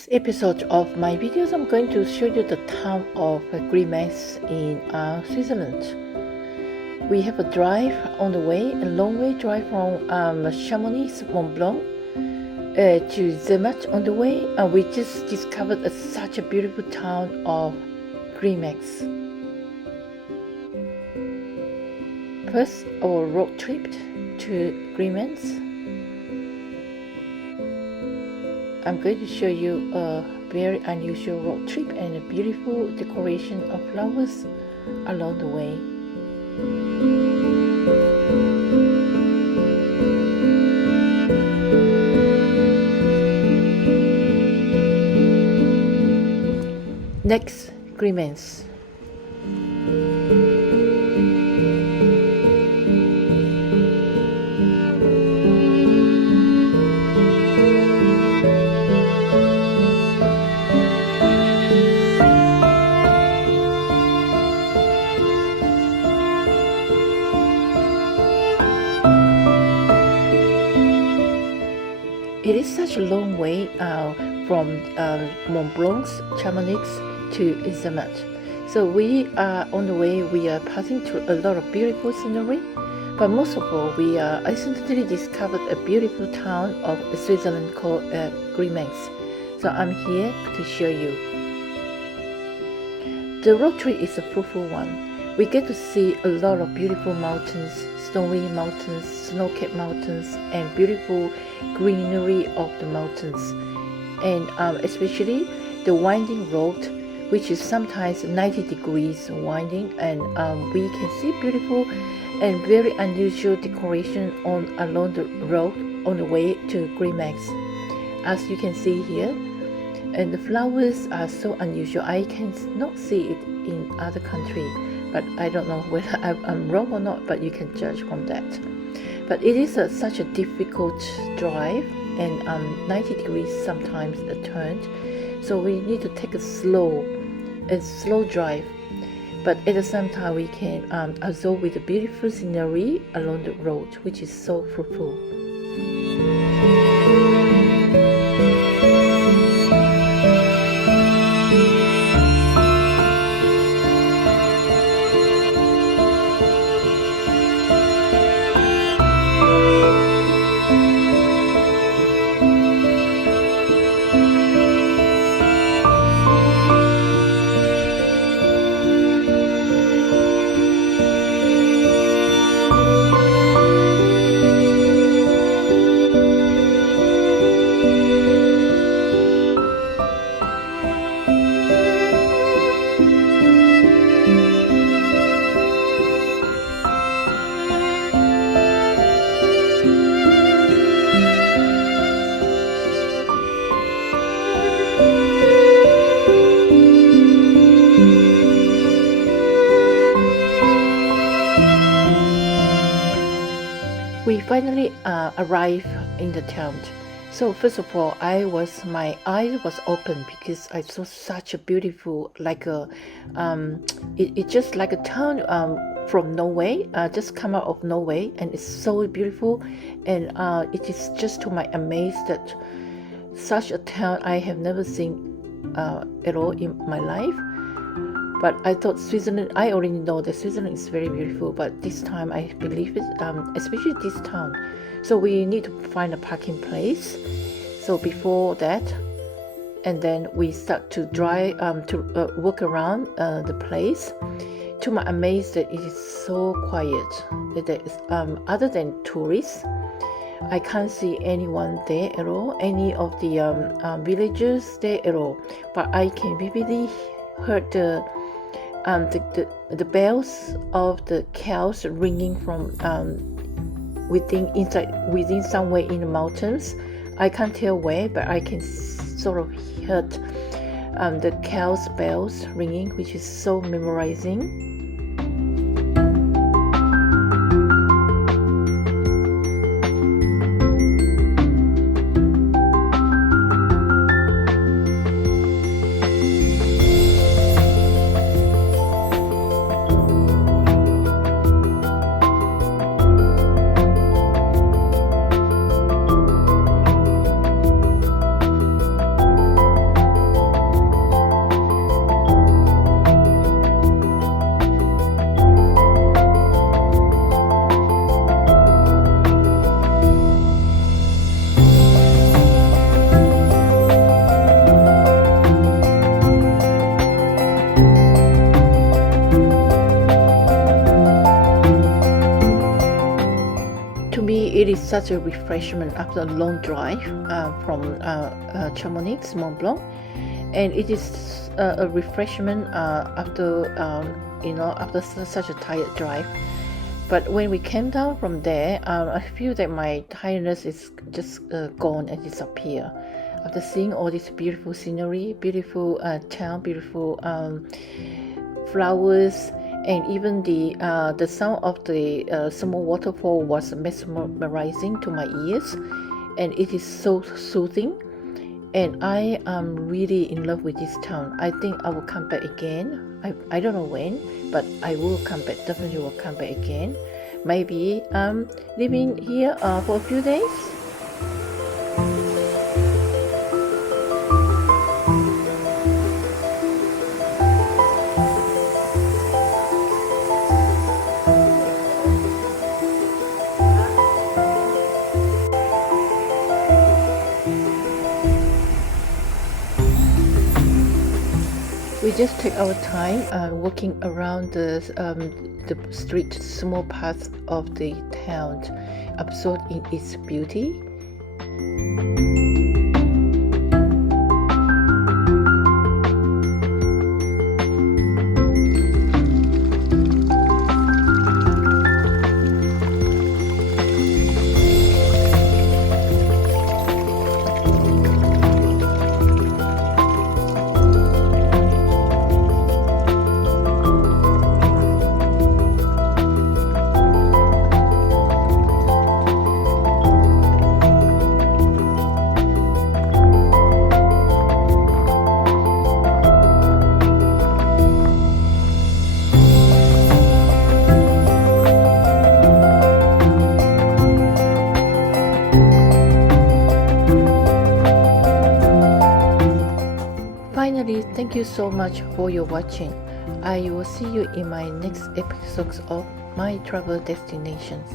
this episode of my videos, I'm going to show you the town of Grimace in Switzerland. We have a drive on the way, a long way drive from Chamonix, Mont Blanc to Zermatt on the way. We just discovered such a beautiful town of Grimace. First, our road trip to Grimace. I'm going to show you a very unusual road trip and a beautiful decoration of flowers along the way. Next, Grimace. It is such a long way from Mont Blanc's Chamonix to Zermatt. So we are on the way. We are passing through a lot of beautiful scenery, but most of all, we accidentally discovered a beautiful town of Switzerland called Grimace. So I'm here to show you. The road trip is a fruitful one. We get to see a lot of beautiful mountains, snowy mountains, snow-capped mountains, and beautiful greenery of the mountains, and especially the winding road, which is sometimes 90 degrees winding, and we can see beautiful and very unusual decoration along the road on the way to Grimace, as you can see here. And the flowers are so unusual. I can not see it in other countries, but I don't know whether I'm wrong or not, but you can judge from that. But it is such a difficult drive, and 90 degrees sometimes turned, so we need to take a slow drive, but at the same time we can absorb with the beautiful scenery along the road, which is so fruitful. We finally arrived in the town. So first of all, my eyes was open because I saw such a beautiful, it's just like a town from Norway, just come out of Norway, and it's so beautiful, and it is just to my amaze that such a town I have never seen at all in my life. But I thought Switzerland, I already know that Switzerland is very beautiful, but this time I believe it, especially this town. So we need to find a parking place. So before that, and then we start to drive, to walk around the place. To my amaze that it is so quiet. That is, other than tourists, I can't see anyone there at all, any of the villagers there at all. But I can vividly heard the bells of the cows ringing from within somewhere in the mountains. I can't tell where, but I can sort of hear the cows' bells ringing, which is so memorizing. it is such a refreshment after a long drive from Chamonix, Mont Blanc, and it is a refreshment after after such a tired drive. But when we came down from there, I feel that my tiredness is just gone and disappear. After seeing all this beautiful scenery, beautiful town, beautiful flowers, and even the sound of the small waterfall was mesmerizing to my ears, and it is so soothing. And I am really in love with this town. I think I will come back again. I don't know when, but I will come back. Definitely will come back again. Maybe living here for a few days. We just take our time walking around the street, small parts of the town, absorbed in its beauty. Finally, thank you so much for your watching. I will see you in my next episodes of my travel destinations.